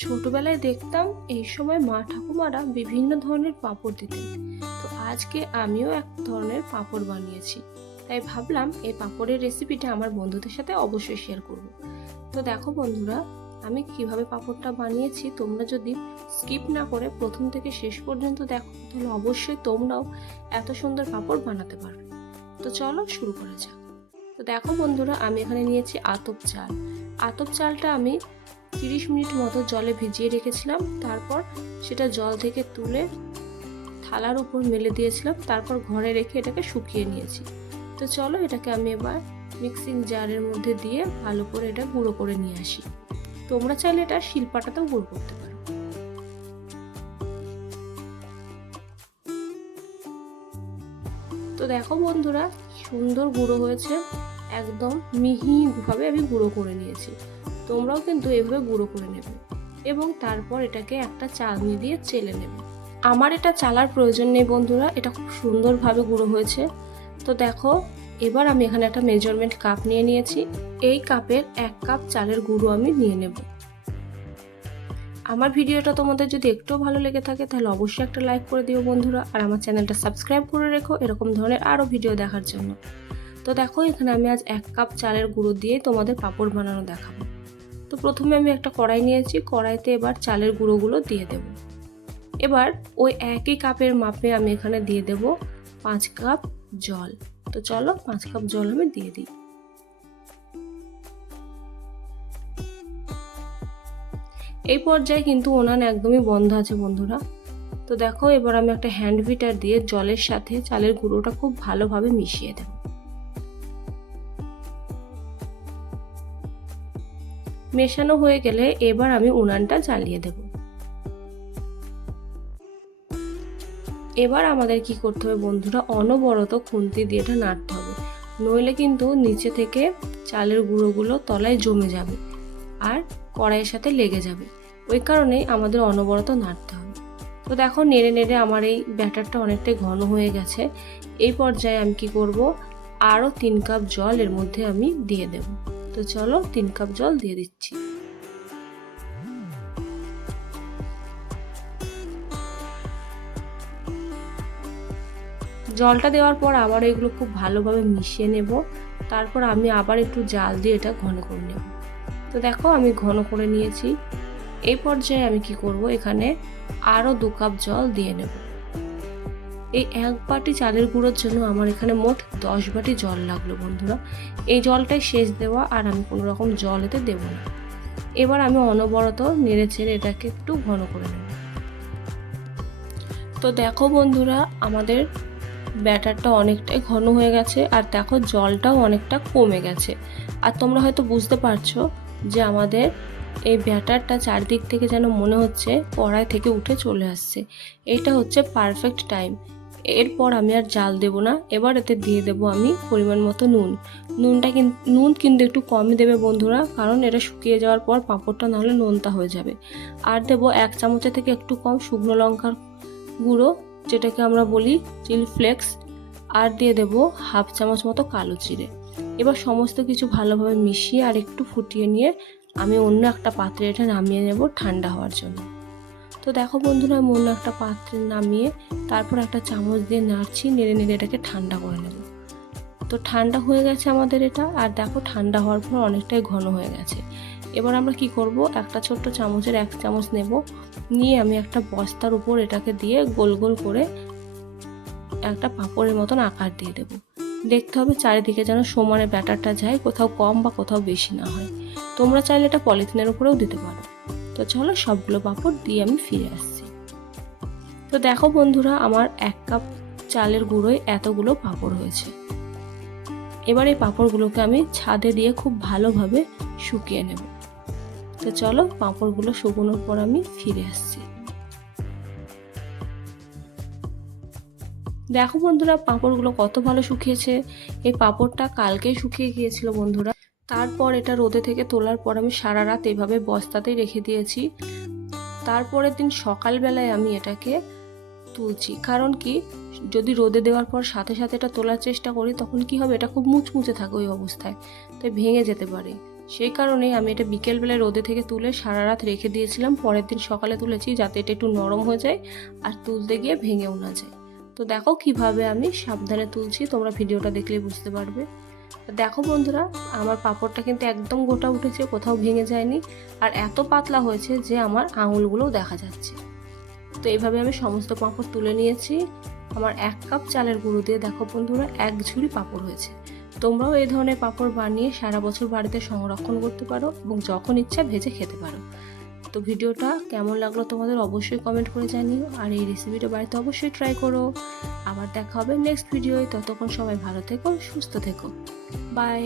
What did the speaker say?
ছোটবেলায় দেখতাম এই সময় মা ঠাকুমারা বিভিন্ন ধরনের পাঁপড় দিতেন। তো আজকে আমিও এক ধরনের পাঁপড় বানিয়েছি। তাই ভাবলাম এই পাঁপড়ের রেসিপিটা আমার বন্ধুদের সাথে অবশ্যই শেয়ার করব। তো দেখো বন্ধুরা, আমি কীভাবে পাঁপড়টা বানিয়েছি তোমরা যদি স্কিপ না করে প্রথম থেকে শেষ পর্যন্ত দেখো, তাহলে অবশ্যই তোমরাও এত সুন্দর পাঁপড় বানাতে পারবে। তো চলো শুরু করা যাক। তো দেখো বন্ধুরা, আমি এখানে নিয়েছি আতপ চাল। আতপ চালটা আমি তিরিশ মিনিট মতো জলে ভিজিয়ে রেখেছিলাম, তারপর সেটা জল থেকে তুলে থালার উপর মেলে দিয়েছিলাম, তারপর ঘরে রেখে এটাকে শুকিয়ে নিয়েছি। তো চলো এটাকে আমি এবার মিক্সিং জারের মধ্যে দিয়ে ভালো করে এটা গুঁড়ো করে নিয়ে আসি। তোমরা চাইলে এটা শিলপাটাতেও গুঁড়ো করতে পারো। তো দেখো বন্ধুরা সুন্দর গুঁড়ো হয়েছে, একদম মিহিভাবে আমি গুঁড়ো করে নিয়েছি। তোমরাও কিন্তু এভাবে গুঁড়ো করে নেবে এবং তারপর এটাকে একটা চালনি দিয়ে চেলে নেবে। আমার এটা চালার প্রয়োজন নেই বন্ধুরা, এটা খুব সুন্দরভাবে গুঁড়ো হয়েছে। তো দেখো, এবার আমি এখানে একটা মেজারমেন্ট কাপ নিয়ে নিয়েছি। এই কাপের এক কাপ চালের গুঁড়ো আমি নিয়ে নেব। আমার ভিডিওটা তোমাদের যদি একটু ভালো লেগে থাকে, তাহলে অবশ্যই একটা লাইক করে দিও বন্ধুরা, আর আমার চ্যানেলটা সাবস্ক্রাইব করে রেখো এরকম ধরনের আরও ভিডিও দেখার জন্য। তো দেখো, এখানে আমি আজ এক কাপ চালের গুঁড়ো দিয়ে তোমাদের পাঁপড় বানানো দেখাবো। তো প্রথমে আমি একটা কড়াই নিয়েছি, কড়াইতে এবার চালের গুঁড়োগুলো দিয়ে দেব। এবার ওই একই কাপের মাপে আমি এখানে দিয়ে দেব পাঁচ কাপ জল। তো চলো পাঁচ কাপ জল আমি দিয়ে দিই। এই পর্যায়ে কিন্তু ওনান একদমই বন্ধ আছে বন্ধুরা। তো দেখো এবার আমি একটা হ্যান্ড ভিটার দিয়ে জলের সাথে চালের গুঁড়োটা খুব ভালোভাবে মিশিয়ে দেব। মেশানো হয়ে গেলে এবার আমি উনানটা জ্বালিয়ে দেব। এবার আমাদের কি করতে হবে বন্ধুরা? অনবরত খুন্তি দিয়ে এটা নাড়তে হবে। নইলে কিন্তু নিচে থেকে চালের গুঁড়োগুলো তলায় জমে যাবে আর কড়াইয়ের সাথে লেগে যাবে। ওই কারণেই আমাদের অনবরত নাড়তে হবে। তো দেখো, নেড়ে নেড়ে আমার এই ব্যাটারটা অনেকটাই ঘন হয়ে গেছে। এই পর্যায়ে আমি কি করব? আরও তিন কাপ জল এর মধ্যে আমি দিয়ে দেব। তো চলো তিন কাপ জল দিয়ে দিচ্ছি। জলটা দেওয়ার পর আবার এগুলো খুব ভালোভাবে মিশিয়ে নেব। তারপর আমি আবার একটু জাল দিয়ে এটা ঘন করে নেব। তো দেখো আমি ঘন করে নিয়েছি। এই পর্যায়ে আমি কি করব? এখানে আরও দু কাপ জল দিয়ে নেব। এই এক বাটি চালের গুঁড়োর জন্য আমার এখানে মোট দশ বাটি জল লাগল বন্ধুরা। এই জলটাই শেষ দেওয়া আর আমি কোনো রকম জল এতে দেবো না। এবার আমি অনবরত নেড়ে ছেড়ে এটাকে একটু ঘন করে নেব। তো দেখো বন্ধুরা, আমাদের ব্যাটারটা অনেকটাই ঘন হয়ে গেছে আর দেখো জলটাও অনেকটা কমে গেছে। আর তোমরা হয়তো বুঝতে পারছ যে আমাদের এই ব্যাটারটা চারদিক থেকে যেন মনে হচ্ছে কড়াই থেকে উঠে চলে আসছে। এটা হচ্ছে পারফেক্ট টাইম। এরপর আমি আর জাল দেব না। এবার এতে দিয়ে দেব আমি পরিমাণ মতো নুন। নুনটা কিন্তু নুন কিন্তু একটু কমই দেবে বন্ধুরা, কারণ এটা শুকিয়ে যাওয়ার পর পাঁপড়টা নাহলে নোনতা হয়ে যাবে। আর দেব এক চামচের থেকে একটু কম শুকনো লঙ্কার গুঁড়ো, যেটাকে আমরা বলি চিলি ফ্লেক্স। আর দিয়ে দেব হাফ চামচ মতো কালো জিরে। এবার সমস্ত কিছু ভালোভাবে মিশিয়ে আর একটু ফুটিয়ে নিয়ে আমি অন্য একটা পাত্রে এটা নামিয়ে নেব ঠান্ডা হওয়ার জন্য। তো দেখো বন্ধুরা, আমি একটা পাত্রে নামিয়ে তারপর একটা চামচ দিয়ে নাড়ছি, নেড়ে নেড়ে এটাকে ঠান্ডা করে নেব। তো ঠান্ডা হয়ে গেছে আমাদের এটা, আর দেখো ঠান্ডা হওয়ার পর অনেকটাই ঘন হয়ে গেছে। এবার আমরা কি করব, একটা ছোট্ট চামচের এক চামচ নেব। নিয়ে আমি একটা বস্তার উপর এটাকে দিয়ে গোল গোল করে একটা পাঁপড়ের মতন আকার দিয়ে দেবো। দেখতে হবে চারিদিকে যেন সমানে ব্যাটারটা যায়, কোথাও কম বা কোথাও বেশি না হয়। তোমরা চাইলে এটা পলিথিনের উপরেও দিতে পারো। তো চলো সবগুলো পাঁপড় দিয়ে আমি ফিরে আসছি। তো দেখো বন্ধুরা, আমার এক কাপ চালের গুঁড়োয় এতগুলো পাঁপড় হয়েছে। এবার এই পাঁপড়গুলোকে আমি ছাদে দিয়ে খুব ভালোভাবে শুকিয়ে নেব। তো চলো পাঁপড়গুলো শুকোনোর পর আমি ফিরে আসছি। দেখো বন্ধুরা, পাঁপড়গুলো কত ভালো শুকিয়েছে। এই পাঁপড়টা কালকেই শুকিয়ে গিয়েছিল বন্ধুরা। তারপর এটা রোদে থেকে তোলার পর আমি সারা রাত এভাবে বস্তাতেই রেখে দিয়েছি। তারপরের দিন সকালবেলায় আমি এটাকে তুলছি। কারণ কি? যদি রোদে দেওয়ার পর সাথে সাথে এটা তোলার চেষ্টা করি, তখন কি হবে? এটা খুব মুচমুচে থাকে ওই অবস্থায়। তাই ভেঙে যেতে পারে। সেই কারণেই আমি এটা বিকেলবেলায় রোদে থেকে তুলে সারা রাত রেখে দিয়েছিলাম। পরের দিন সকালে তুলেছি যাতে এটা একটু নরম হয়ে যায় আর তুলতে গিয়ে ভেঙেও না যায়। তো দেখো কীভাবে আমি সাবধানে তুলছি, তোমরা ভিডিওটা দেখলেই বুঝতে পারবে। দেখো বন্ধুরা, আমার পাঁপড়টা কিন্তু একদম গোটা উঠেছে, কোথাও ভেঙে যায়নি। আর এত পাতলা হয়েছে যে আমার আঙুলগুলোও দেখা যাচ্ছে। তো এইভাবে আমি সমস্ত পাঁপড় তুলে নিয়েছি। আমার এক কাপ চালের গুঁড়ো দিয়ে দেখো বন্ধুরা, এক ঝুড়ি পাঁপড় হয়েছে। তোমরাও এই ধরনের পাঁপড় বানিয়ে সারা বছর বাড়িতে সংরক্ষণ করতে পারো এবং যখন ইচ্ছা ভেজে খেতে পারো। তো ভিডিওটা কেমন লাগল তোমাদের অবশ্যই কমেন্ট করে জানিও। আর এই রেসিপিটা বাড়িতে অবশ্যই ট্রাই করো। আবার দেখা হবে নেক্সট ভিডিওয় ততক্ষণ সবাই ভালো থেকো, সুস্থ থেকো। বাই